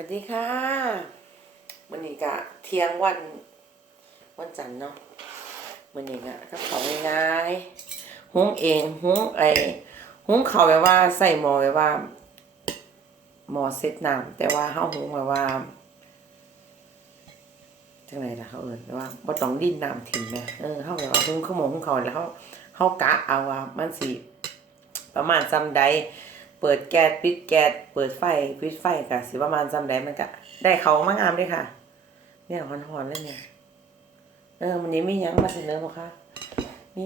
วัสดีค่ะวันนี้กะเที่ยงวัน วันจันทร์เนาะวันนี้กะก็เขาง่ายๆหุงเองหุงไอหุงเขาวแบบว่าใส่หม้อแบบว่าหม้อเซตน้ำแต่ว่าเฮาหุงแบบว่าจังไรล่ะเขาเอิ้นแบบว่าบ่ต้องดิ้นน้ำทิ้งแหมเออเฮาแบบว่าหุงข้าวหมงหุงเขาวแล้วเฮาเฮากะเอาว่ามันสิประมาณซำใด เปิดแก๊สปิดแก๊สเปิดไฟปิดไฟกะสิประมาณจำได้มันก็ได้เขามางามด้วยค่ะ เนี่ยหอนๆเลยเนี่ยเออวันนี้มียังมาเสนอบ่คะมี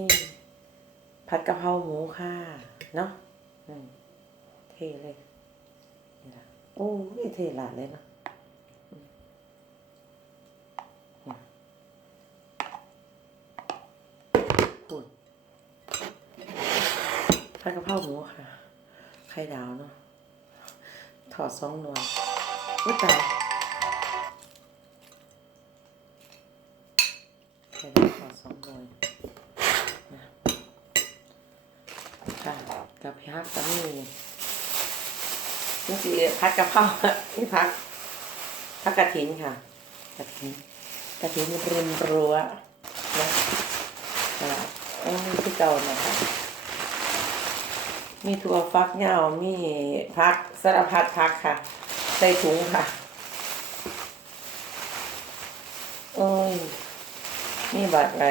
ผัดกะเพราหมูค่ะ เนาะเท่เลยโอ้ยเท่หลาเลยเนาะผัดกะเพราหมูค่ะ ไข่ดาวเนาะ ถอดสองนวยอุ้ยตายไข่ดาวถอดสองนวยนะค่ะกับพักกับนี่นี่สิพัดกะเพรานี่พักพักกระถินค่ะ กระถินกระถินริมรั้วนะตลาดเอ้ยที่เก่านะคะ มีถั่วฟักยาวมีพักสารพัดพักค่ะ ใส่ถุงค่ะโอ้ยนี่บักไอ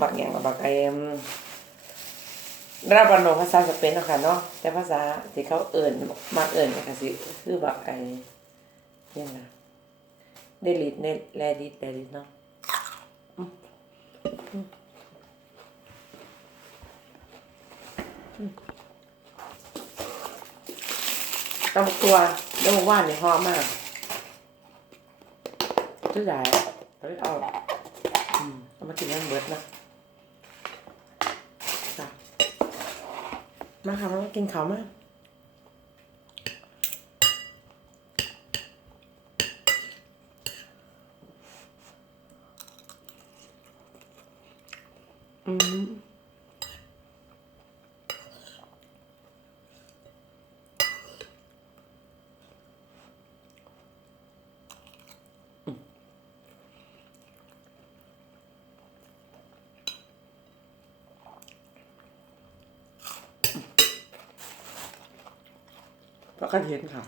บักอย่างบักไอเอิ่มราบันโนภาษาสเปนเนาะค่ะเนาะแต่ภาษาที่เขาเอิ่นมาเอิ่นก็สิคือบักไอเนี่ยนะเดลิดเนแลดิดแลดิดเนาะอืมอืมอืม ตำตัวเรื่องว่านเนี่ยหอมมากชื่อไหนเฮ้ยเอาอืมเอามากินน้ำเบิดนะมาค่ะมากินเขามากอืม พักกระเทียนค่ะ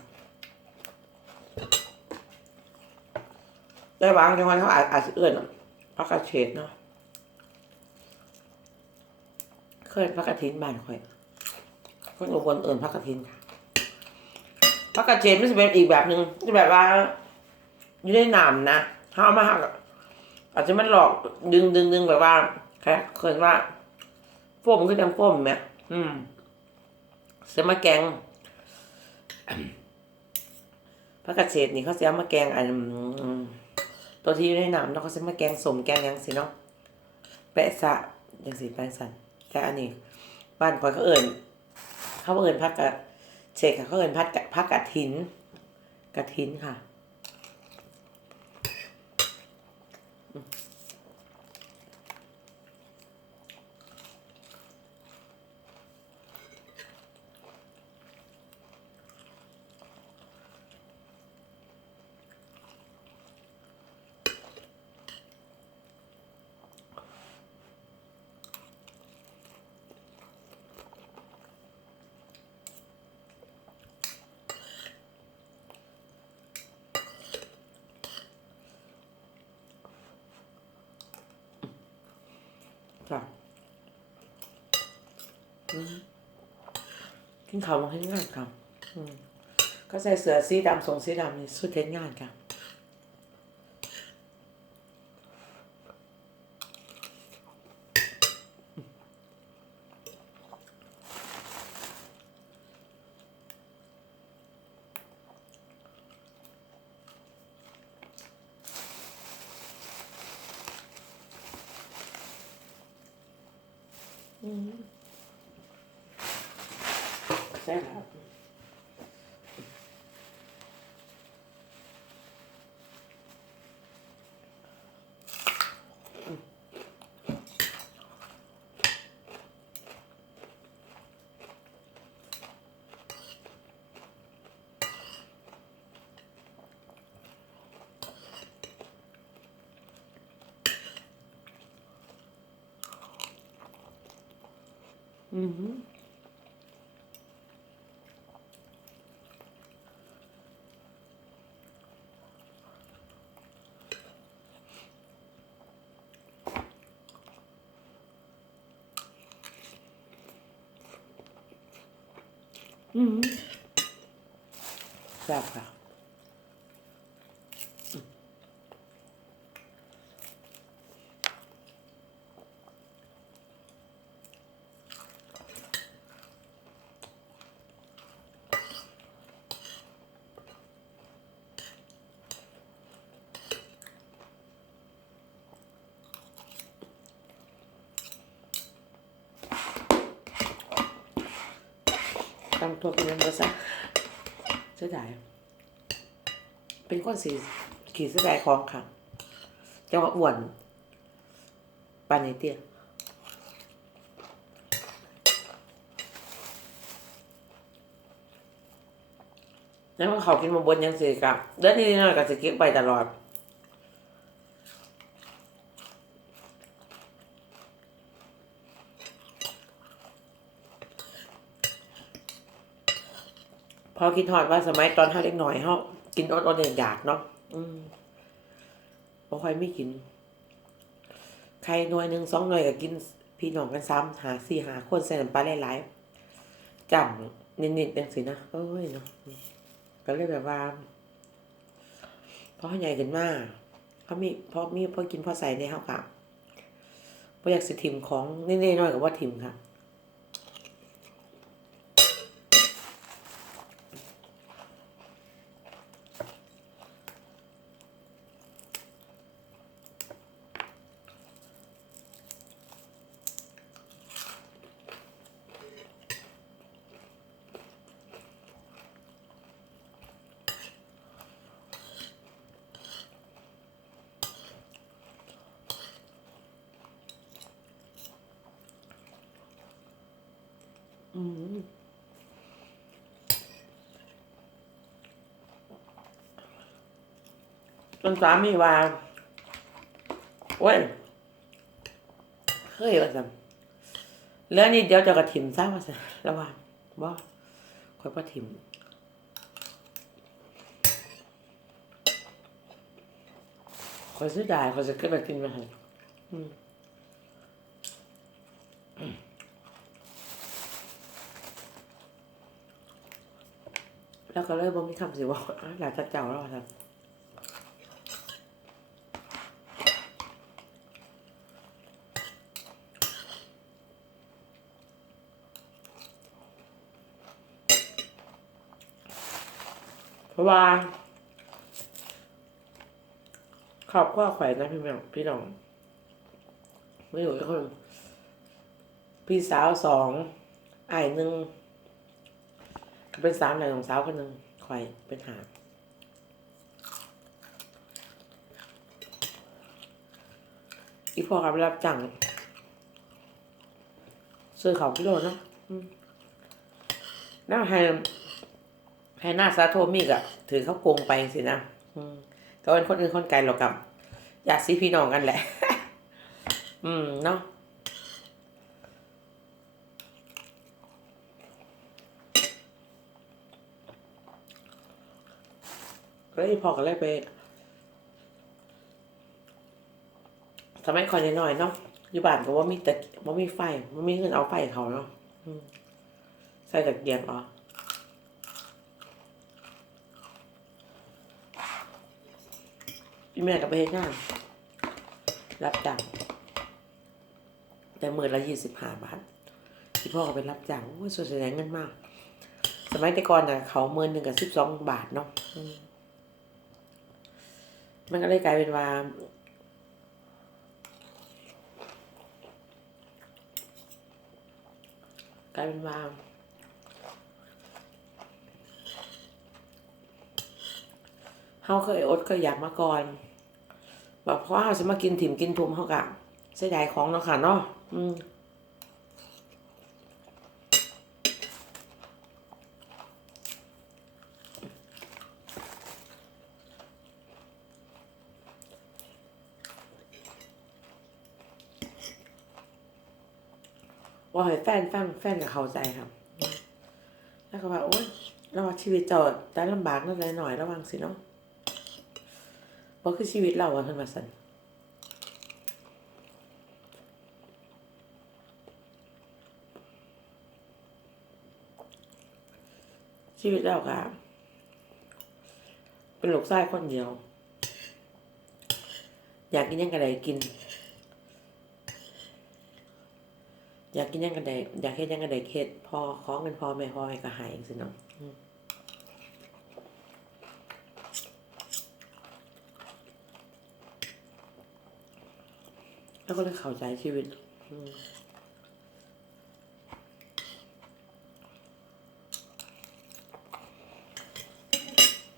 ได้บางจังหวัดเขาอาจอาจจะเอื่นพักกระเฉดเนาะเคยพักกระถินบ้านค่อยคนอุบลเอื่นพักกระถินค่ะพักกระเฉดไม่ใช่เป็นอีกแบบหนึ่งที่แบบว่า อยู่ในน้ำนะเขาเอามาหักอาจจะมันหลอกดึงดึงดึงแบบว่าแค่เคยว่าโฟมก็ยังโฟมไหมอืมเสมาแกง ผักกาดเฉดนี่เขาจะเอามาแกงอันตัวที่อยู่ในน้ำเนาะเขาจะมาแกงสมแกงยังสิเนาะแปะสะยังสิแปะสันแต่อันนี้บ้านคอยเขาเอิ่นเขาเอิ่นผักกาดเฉดค่ะเขาเอิ่นผักกะผักกาดถินกระถินค่ะ กินข้าวมาให้งานครับอืมก็ใส่เสื้อสีดำทรงสีดำนี่สุดเท่งานค่ะ อืมใช่ครับ อืมอืม ตำตัวกินมันก็ซะเสียดายเป็นคนสีขีดเสียดายของค่ะจะว่าอ้วนปานนี้เตี้ยแล้วเขากินมาบนยังสิกับเดินนี่น้อยก็จะเก็บไปตลอด พอคิดทอดว่าสมัยตอนเท่าเล็กหน่อยเขากินอดอดอยากเนาะอืมบ่ค่อยไม่กิน ใครหน่วยหนึ่งสองหน่วยก็กินพี่น้องกันซ้ำหาสี่หาคนใส่น้ำปลาหลายๆจำนิดๆจังสินะเอ้ยเนาะก็เลยแบบว่าพอใหญ่ขึ้นมาเขามีพอมีพอกินพอใส่ในเขากับพออยากสิทิมของนิดๆน้อยกับว่าทิมค่ะ จนสามีว่าโอ้ยเฮ้ยว่าสันแล้วนี่เดี๋ยวจะกระถิ่มซะว่าสันแล้วว่าบ่ค่อยกระถิ่มคอยซื้อได้คอยจะขึ้นมากินมาให้อืม แล้วก็เลยบ่มีคำสิว่าอ้าวหลานจะเจ้าแล้วครับเพราะว่าขอบข้อแขวนนะพี่น้องพี่น้องไม่อยู่ทุกคน พี่สาวสองไอ้ายหนึ่ง เป็นสามหน่อยของสาวคนหนึ่งคอยเป็นหาอีพ่อกับรับจังซื้อเขากิโลเนาะอืมแล้วให้ให้หน้าซาโทมิกอะถือเขาโกงไปสินะก็เป็นคนอื่นคนไกลหรอกกับญาติพี่น้องกันแหละ อืมเนาะ ก็เลยพอกันเลยไปทำให้คอยน้อยๆเนาะอยู่บ้านก็ว่ามีแต่ว่ามีไฟว่ามีเงินเอาไฟเขาเนาะใส่ตะเกียงเอ๋อพี่แม่กับไปเฮ็ดงานรับจ้างแต่หมือละยี่สิบห้าบาทที่พ่อก็ไปรับจ้างโอ้ยสุดแสดงเงินมาก สมัยแต่ก่อนน่ะเขาเมือหนึ่งกับสิบสองบาทเนาะ มันก็เลยกลายเป็นว่ากลายเป็นว่าเฮาเคยอดเคยอยากมาก่อนแบอกเพราะว่าเฮาสิมากินถิ่มกินทุมเฮากะเสียดายของเนาะค่ะเนาะอืม วอให้แฟนฟังแฟนก็เข้าใจครับ แล้วก็ว่าโอ๊ยเราว่าชีวิตจ้าได้ลำบากนั่นหน่อยระวังสิเนาะบ่คือชีวิตเราอะเพิ่นว่าซั่นชีวิตเราก็เป็นลูกชายคนเดียว อยากกินยังก็ได้กิน อยากกินยังก็ได้อยากเฮ็ดยังก็ได้เฮ็ดพอขอเงินพอแม่พอให้ก็ให้จังซี่เนาะอืมแล้วก็เลยเข้าใจชีวิตอืม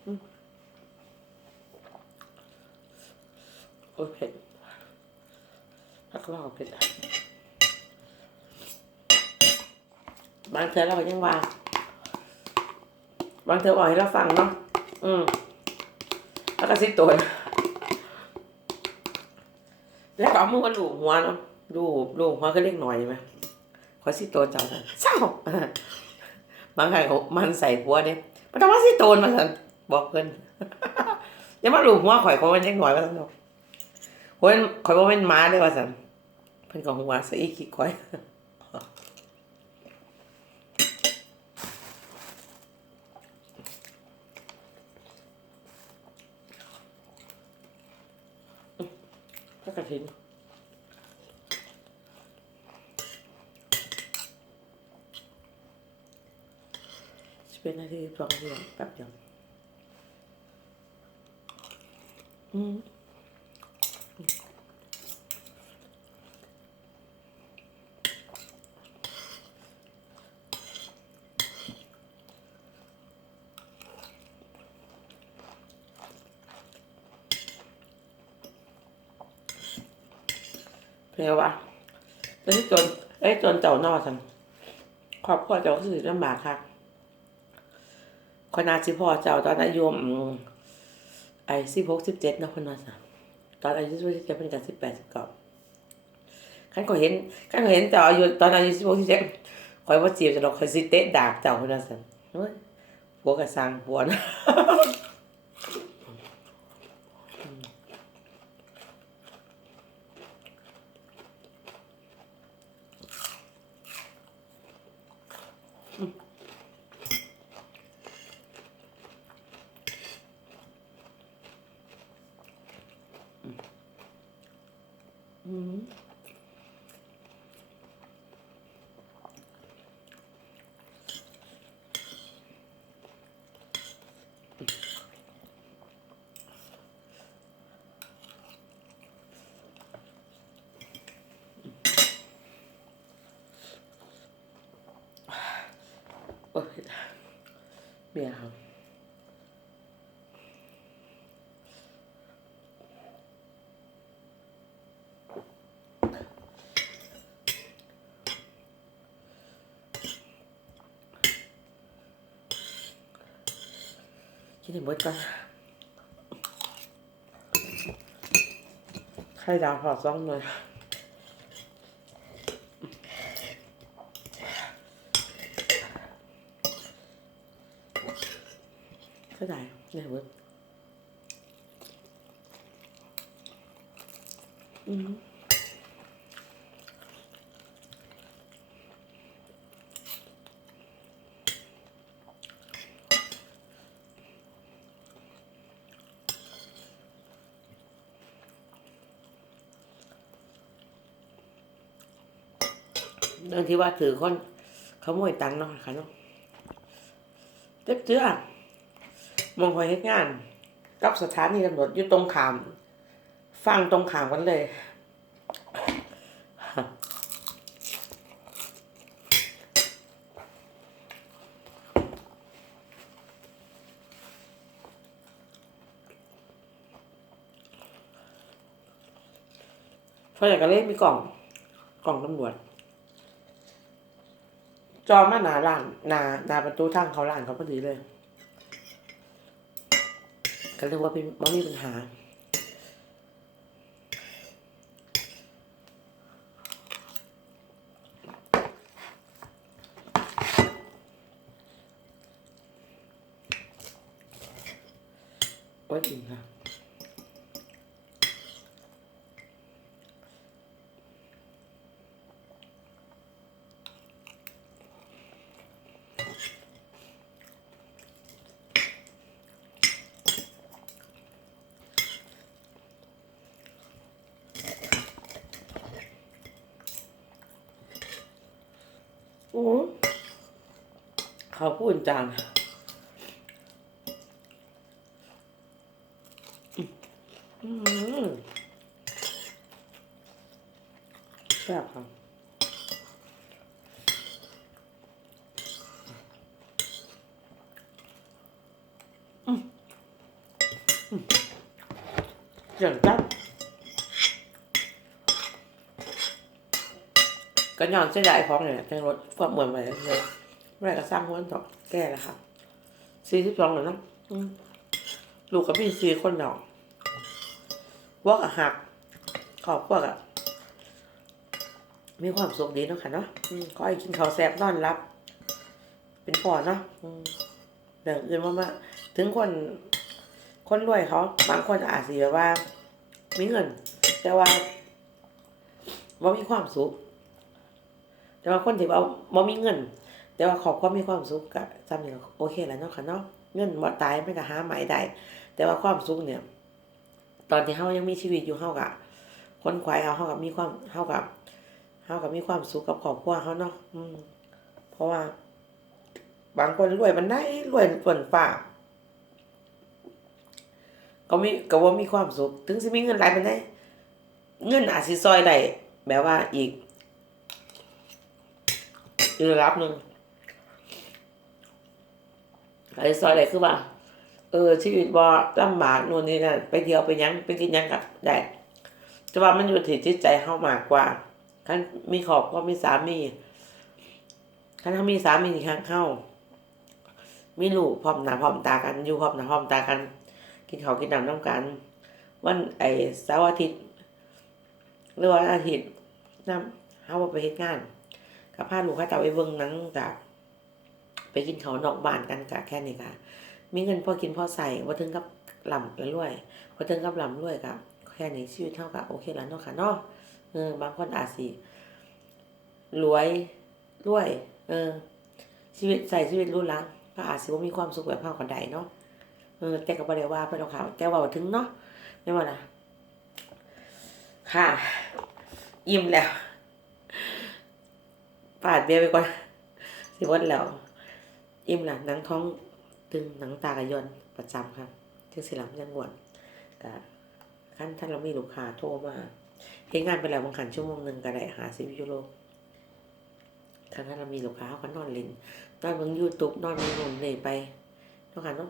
อืมโอ้ยเผ็ดแล้วก็ลอกเผ็ด บางเธอเราก็ยังวางบางเธอบอกให้เราฟังเนาะอืมแล้วก็ซิตัวแล้วก็เอามือมาลูบหัวเนาะลูบลูบหัวก็เล็กหน่อยไหมขอซิตัวเจ้าสันเศร้าบางครั้งเขามันใส่หัวเนี่ยมันต้องว่าซิโตนมาสันบอกเพิ่นอย่ามาลูบหัวข่อยขอยมันเล็กหน่อยว่าสันเนาะข่อยข่อยว่าเป็นม้าได้ว่าสันเพิ่นก็หัวซะอีกขี้ข่อย ถ้ากระถินสิ เนนาทีสองนาทีแป๊บเดียวอืมเพราะว่าแล้วที่จนไอ้ยจนเจ้านอสันครอบครัวเจ้าก็คือลำบากค่ะคนาสิพ่อเจ้าตอนอายุไอ้สิบหกสิบเจ็ดนะคนนั้นสันตอนอายุสิบเจ็ดเป็นกันสิบแปดสิบเก้าขันก็เห็นขันก็เห็นเจ้าอายุตอนอายุสิบหกสิบเจ็ดคอยว่าจีบจะเราคอยสิเตะดากเจ้าคนนั้นสันเฮ้ยหัวกระซังหัวนะ อืมโอ้ยเบียร์ครับ กินให้หมดก่อนไข่ดาวพอซ่องหน่อยไข่ดาวเนี่ยหมดอืม เรื่องที่ว่าถือคนเขาโมยตังค์เนาะค่ะเนาะเจ็บเจือมองคอยเฮ็ดงาน กับสถานีตำรวจอยู่ตรงขาม ฟังตรงขามกันเลยเพราะอย่างก็เลยมีกล่องกล่องตำรวจ จอมาหนาล้านหนาหนาประตูทางเขาล้านเขาพอดีเลย ก็เรียกว่าพี่มันมีปัญหา我顶他。 เขาพูดจังแซ่บครับอืมอืมเสียงจังก็ยอนเสียดายของเนี่ยจังรถความเหมือนไปเลย มื่อไหรก็สร้างหัวต่อแก้แล้วครับสี่สิบสองแล้วเนาะอืมลูกกับพี่สี่คนดอกวอกอะหัก ขอบพวกอะมีความสุขดีเนาะค่ะเนาะอืมขอให้กินข้าวแซ่บนอนรับ เป็นพ่อเนาะอืมเดี๋ยวอื่นว่ามาถึงคน คนรวยเขาบางคนอาจสิแบบว่ามีเงิน แต่ว่าว่ามีความสุข แต่ว่าคนที่ว่าบ่มีเงิน แต่ว่าขอบความมีความสุขก็จำเนี่ยโอเคแล้วเนาะค่ะเนาะเงินบ่ตายไม่ก็หาใหม่ได้แต่ว่าความสุขเนี่ย ตอนที่เฮายังมีชีวิตอยู่เฮาก็คนขวายเอาเฮากับมีความเฮากับเฮากับมีความสุขกับครอบครัวเฮาเนาะอืม เพราะว่า บางคนรวยมันได้รวยฝนฟ้าก็มีก็ว่ามีความสุข ถึงสิมีเงินหลายปานใดเงินอาจสิซอยได้แบบว่าอีกอีกระดับหนึ่ง ไอ้ซอยอะไรคือว่า เออชีวิตบ่ลำบากนู่นนี่นั่นไปเที่ยวไปยังไปกินยังก็ได้แต่ว่ามันอยู่ที่จิตใจเฮามากกว่าคันมีครอบครัวมีสามีคันเฮามีสามีข้างเฮามีลูกพร้อมหน้าพร้อมตากันอยู่พร้อมหน้าพร้อมตากัน กินข้าวกินน้ำน้ำกัน วันไอ้เสาร์อาทิตย์หรือวันอาทิตย์น้ำเฮาไปเฮ็ดงานกับพาลูกค้าเต่าไปเบิ่งหนังกับ ไปกินเขานอกบ้านกันกะแค่นี้ค่ะ มีเงินพอกินพอใส่ว่าถึงกับลำและรวยว่าถึงกับลำรวยกับแค่นี้ชีวิตเท่ากับโอเคแล้วเนาะค่ะเนาะเออบางคนอาจสิรวยรวย เออ ชีวิตใส่ชีวิตรู้ลังก็อาจสิว่ามีความสุขแบบเฮากันได้เนาะเออแต่ก็บ่ได้ว่าไปหรอกค่ะแต่ว่าถึงเนาะไม่ว่าล่ะค่ะ อิ่มแล้ว ปาดเบียร์ไปก่อนสิวันแล้ว อิ่มละหนังท้องตึงหนังตากระยอนประจำครับถึงสิหลังยังหวนกะขั้นท่านเรามีลูกค้าโทรมาเฮ็ดงานไปแล้วบางขันชั่วโมงหนึ่งก็ได้หาสิบยูโรท่านท่านเรามีลูกค้าเขานอนเลินนอนเบิ่งยูทูบนอนเบิ่งนู่นนี่ไปเนาะค่ะเนาะ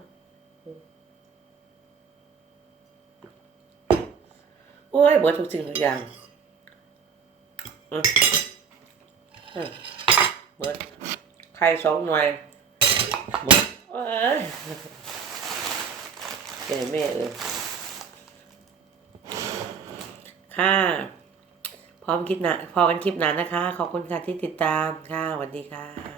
โอ้ยเบิดทุกสิ่งทุกอย่างอืมเบิดไข่สองหน่วย เอ้ยเก๋แม่เออค่ะพร้อมคลิปหนะพอกันคลิปหนั้นนะคะ ขอบคุณค่ะที่ติดตามค่ะสวัสดีค่ะ